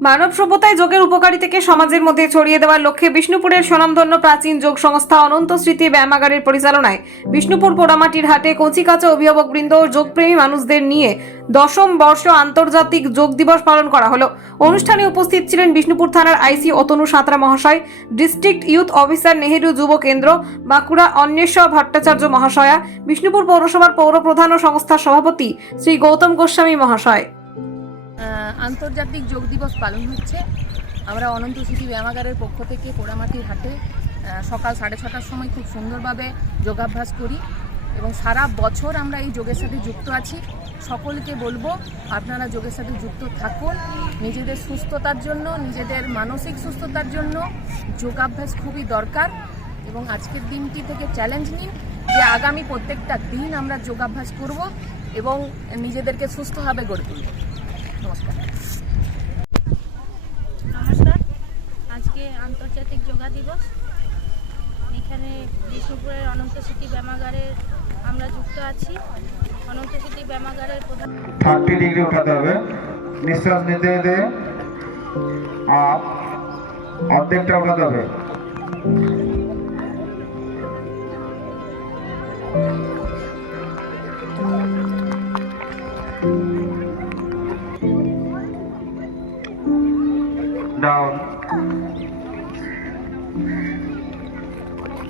মানব সভ্যতায় যোগের উপকারিতাকে সমাজের মধ্যে ছড়িয়ে দেওয়ার লক্ষ্যে বিষ্ণুপুরের স্বনামধন্য প্রাচীন যোগ সংস্থা অনন্ত স্মৃতি ব্যায়ামাগারের পরিচালনায় বিষ্ণুপুর পোড়ামাটির হাটে কচিকাচা অভিভাবকবৃন্দ ও যোগপ্রেমী মানুষদের নিয়ে দশম বর্ষ আন্তর্জাতিক যোগ দিবস পালন করা হলো। অনুষ্ঠানে উপস্থিত ছিলেন বিষ্ণুপুর থানার আইসি অতনু সাঁতরা মহাশয়, ডিস্ট্রিক্ট ইউথ অফিসার নেহেরু যুব কেন্দ্র, বাঁকুড়া অন্বেষা ভট্টাচার্য মহাশয়া, বিষ্ণুপুর পৌরসভার পৌরপ্রধান ও সংস্থার সভাপতি শ্রী গৌতম গোস্বামী মহাশয়। আন্তর্জাতিক যোগ দিবস পালন হচ্ছে। আমরা অনন্ত স্মৃতি ব্যায়ামাগারের পক্ষ থেকে পোড়ামাটির হাটে সকাল সাড়ে ছটার সময় খুব সুন্দরভাবে যোগাভ্যাস করি এবং সারা বছর আমরা এই যোগের সাথে যুক্ত আছি। সকলকে বলব, আপনারা যোগের সাথে যুক্ত থাকুন। নিজেদের সুস্থতার জন্য, নিজেদের মানসিক সুস্থতার জন্য যোগাভ্যাস খুবই দরকার এবং আজকের দিনটি থেকে চ্যালেঞ্জ নিন যে আগামী প্রত্যেকটা দিন আমরা যোগাভ্যাস করব এবং নিজেদেরকে সুস্থভাবে গড়ে তুলব নমস্কার নমস্কার আজকে আন্তর্জাতিক যোগা দিবস এখানে বিষ্ণুপুরের অনন্ত স্মৃতি ব্যায়ামাগারের আমরা যুক্ত আছি। অনন্ত স্মৃতি ব্যায়ামাগারের প্রধান থার্টি ডিগ্রি উঠাতে হবে। নিঃশ্বাস নিতে নিতে আপ অর্ধেকটা উঠাতে হবে।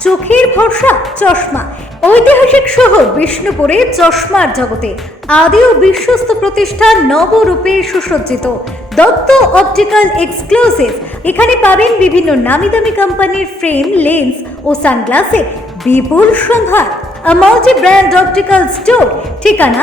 চোখের ভরসা, চশমা। ঐতিহাসিক শহর বিষ্ণুপুরে চশমার জগতে আদি ও বিশ্বস্ত প্রতিষ্ঠান নবরূপে সুসজ্জিত। Dutta optical exclusive. এখানে পাবেন বিভিন্ন নামি দামি কোম্পানির ফ্রেম, লেন্স ও সানগ্লাসের বিপুল সম্ভার। মাল্টি ব্র্যান্ড অপটিক্যাল স্টোর ঠিকানা